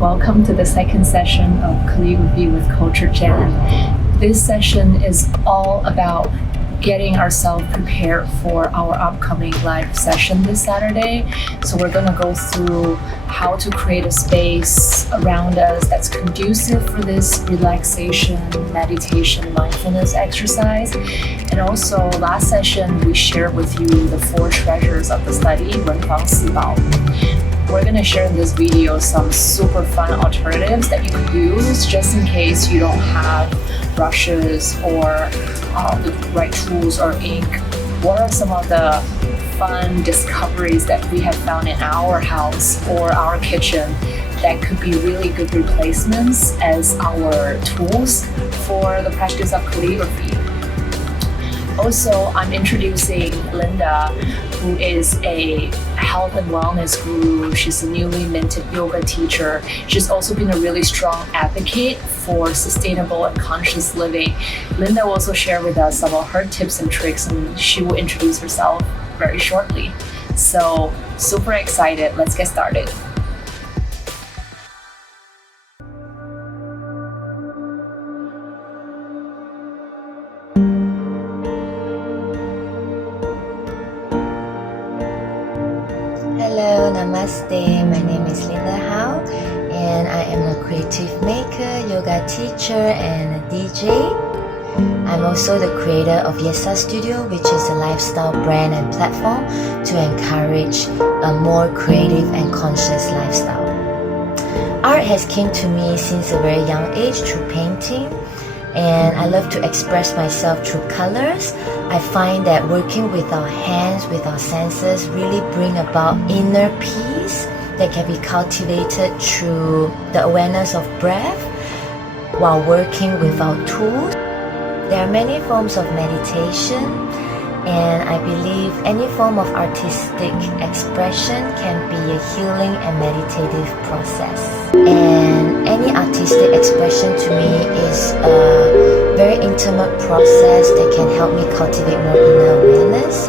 Welcome to the second session of Calligraphy with CulturedGen. This session is all about getting ourselves prepared for our upcoming live session this Saturday. So we're going to go through how to create a space around us that's conducive for this relaxation, meditation, mindfulness exercise. And also last session, we shared with you the 4 treasures of the study, 文房四宝. We're going to share in this video some super fun alternatives that you could use just in case you don't have brushes or the right tools or ink. What are some of the fun discoveries that we have found in our house or our kitchen that could be really good replacements as our tools for the practice of calligraphy? Also, I'm introducing Linda, who is a health and wellness guru. She's a newly minted yoga teacher. She's also been a really strong advocate for sustainable and conscious living. Linda will also share with us some of her tips and tricks, and she will introduce herself very shortly. So, super excited. Let's get started. Hello, namaste. My name is Linda Hao, and I am a creative maker, yoga teacher, and a DJ. I'm also the creator of Yesa Studio, which is a lifestyle brand and platform to encourage a more creative and conscious lifestyle. Art has come to me since a very young age through painting, and I love to express myself through colors. I find that working with our hands, with our senses, really bring about inner peace that can be cultivated through the awareness of breath while working with our tools. There are many forms of meditation, and I believe any form of artistic expression can be a healing and meditative process. And any artistic expression to me is a very intimate process that can help me cultivate more inner awareness.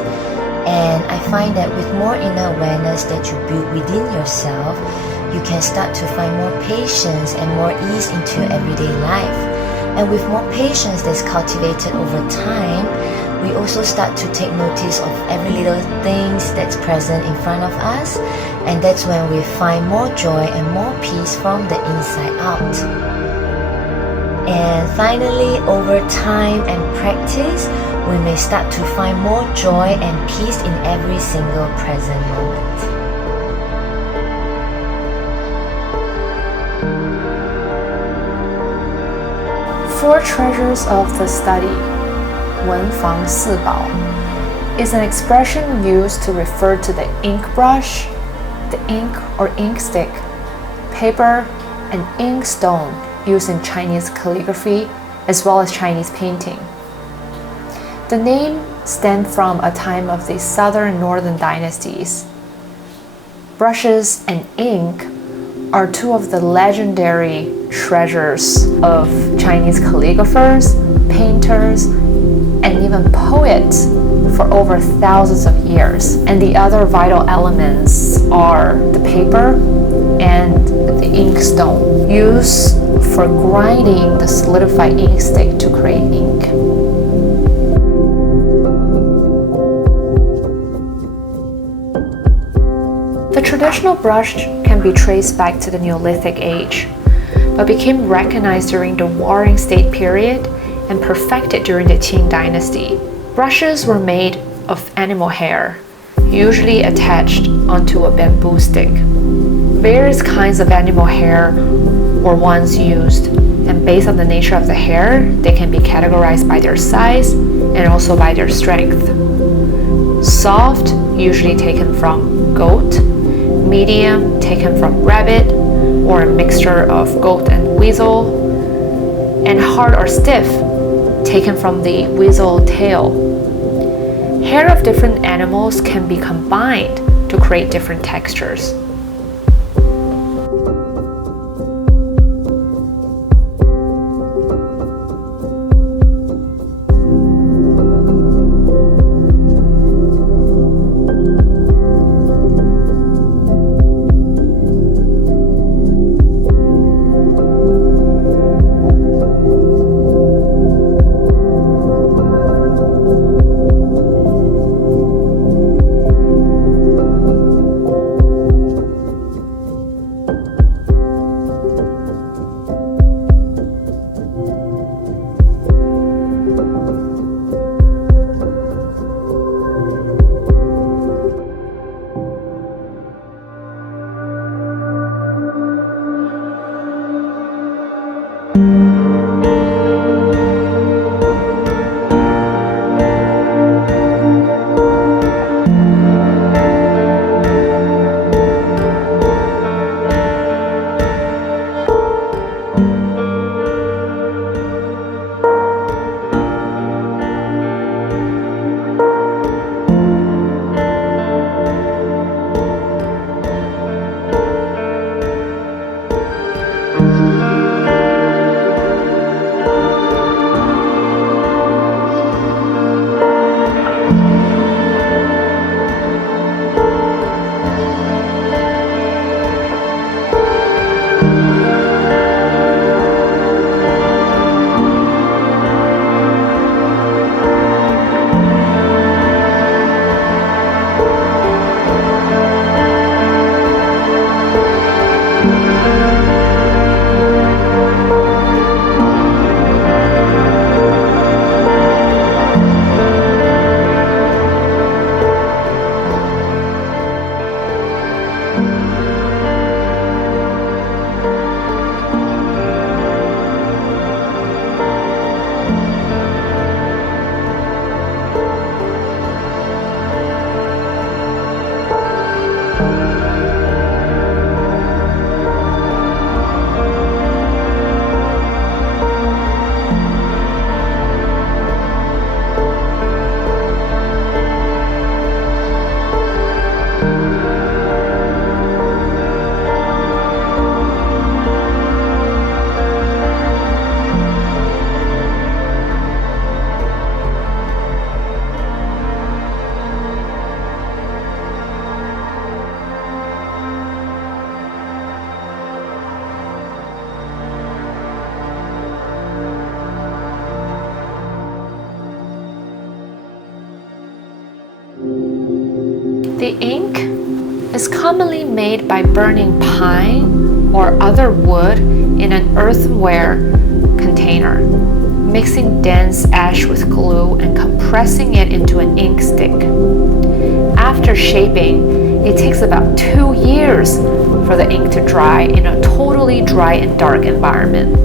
And I find that with more inner awareness that you build within yourself, you can start to find more patience and more ease into your everyday life. And with more patience that's cultivated over time, we also start to take notice of every little things that's present in front of us, and that's when we find more joy and more peace from the inside out. And finally, over time and practice, we may start to find more joy and peace in every single present moment. Four treasures of the study, 文房四宝, is an expression used to refer to the ink brush, the ink or ink stick, paper, and ink stone used in Chinese calligraphy as well as Chinese painting. The name stemmed from a time of the southern northern dynasties. Brushes and ink are 2 of the legendary treasures of Chinese calligraphers, painters, and even poets for over thousands of years. And the other vital elements are the paper and the ink stone, used for grinding the solidified ink stick to create ink. The traditional brush can be traced back to the Neolithic age, but became recognized during the Warring State period and perfected during the Qing dynasty. Brushes were made of animal hair, usually attached onto a bamboo stick. Various kinds of animal hair were once used, and based on the nature of the hair, they can be categorized by their size and also by their strength. Soft, usually taken from goat, medium, taken from rabbit, or a mixture of goat and weasel, and hard or stiff, taken from the weasel tail. Hair of different animals can be combined to create different textures. The ink is commonly made by burning pine or other wood in an earthenware container, mixing dense ash with glue and compressing it into an ink stick. After shaping, it takes about 2 years for the ink to dry in a totally dry and dark environment.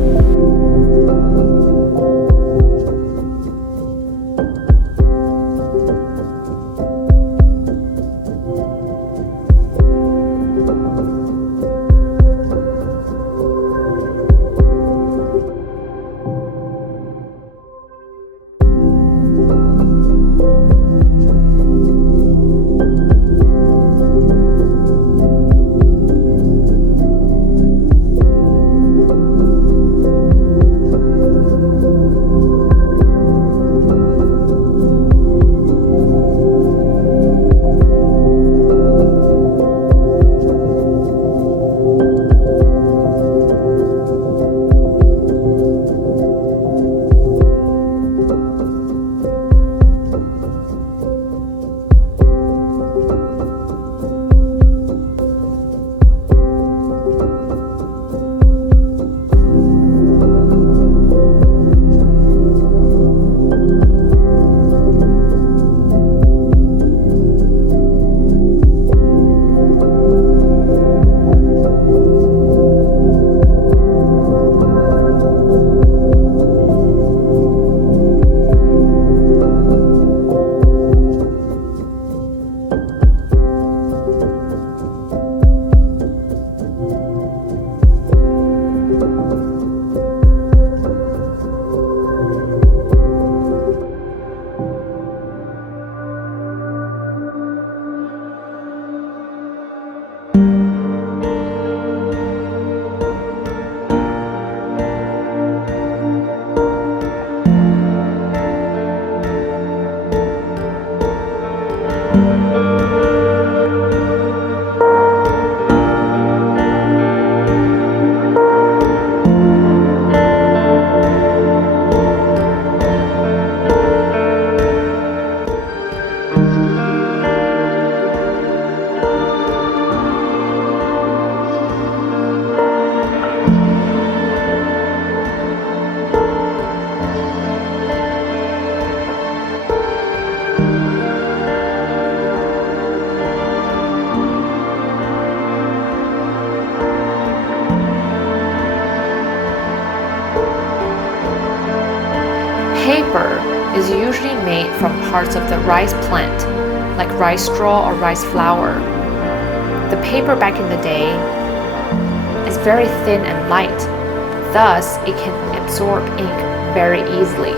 Paper is usually made from parts of the rice plant, like rice straw or rice flour. The paper back in the day is very thin and light, thus it can absorb ink very easily.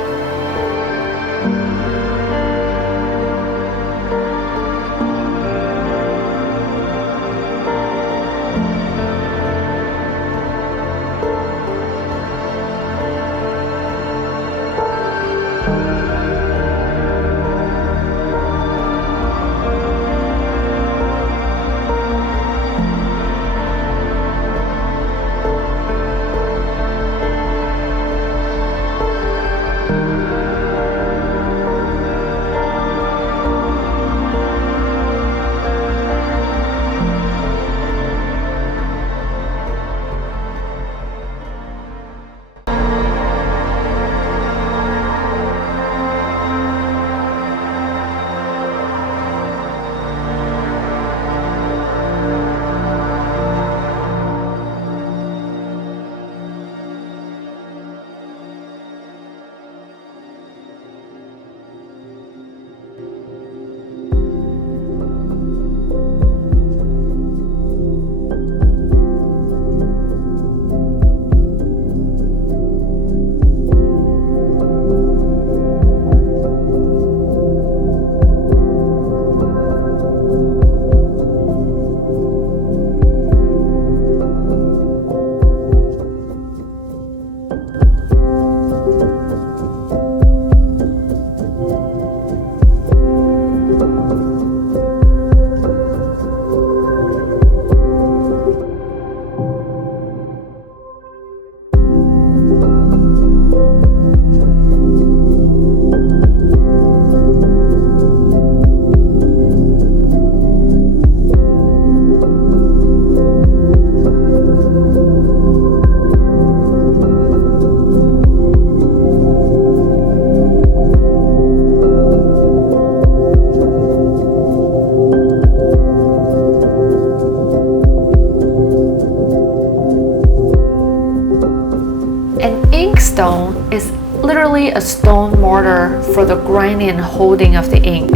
inkstone is literally a stone mortar for the grinding and holding of the ink.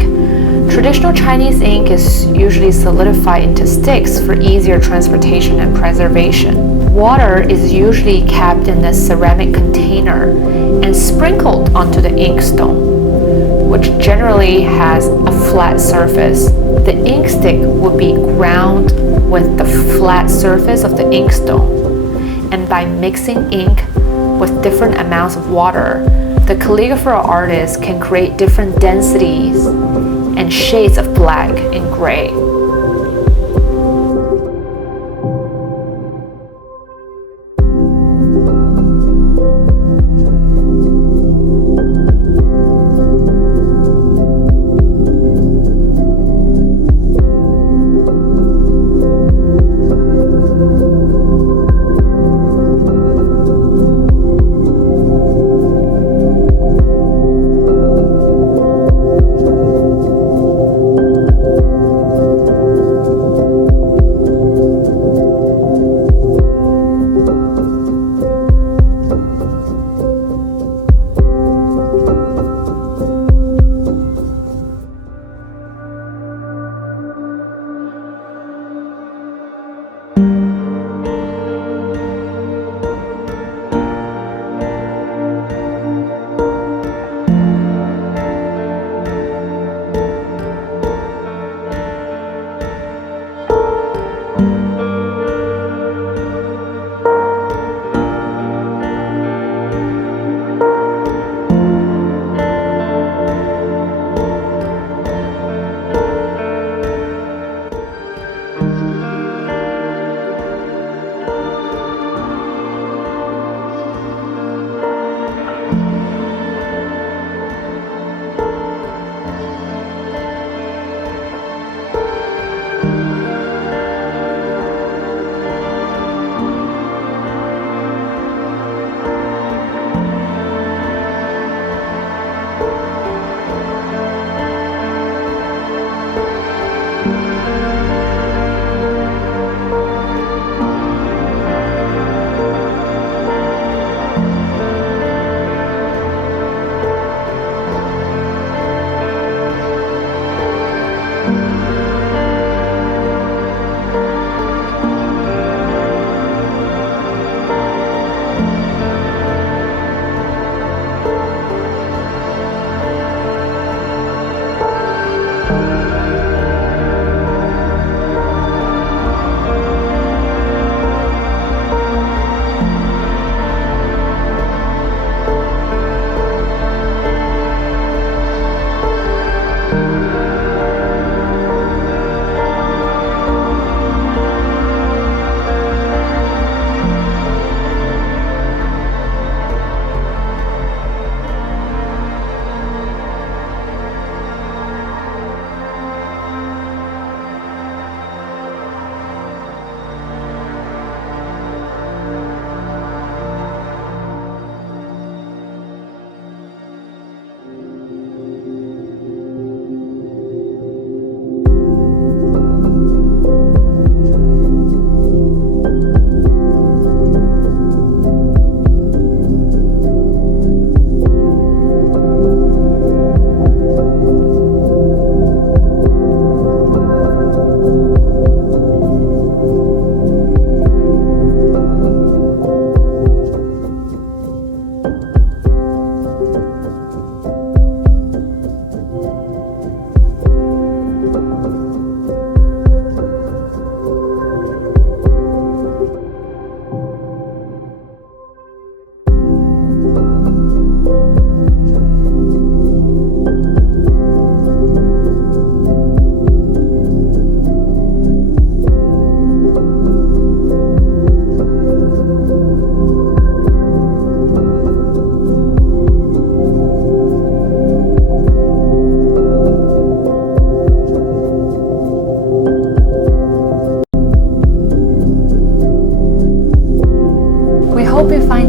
Traditional Chinese ink is usually solidified into sticks for easier transportation and preservation. Water is usually kept in a ceramic container and sprinkled onto the inkstone, which generally has a flat surface. The ink stick would be ground with the flat surface of the inkstone, and by mixing ink with different amounts of water, the calligrapher or artist can create different densities and shades of black and gray.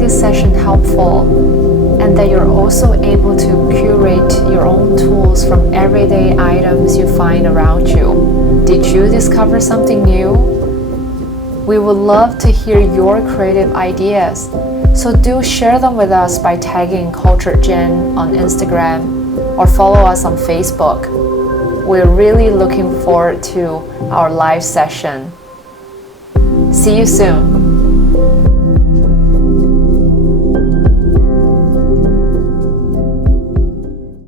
this session helpful and that you're also able to curate your own tools from everyday items you find around you. Did you discover something new? We would love to hear your creative ideas. So do share them with us by tagging CulturedGen on Instagram or follow us on Facebook. We're really looking forward to our live session. See you soon.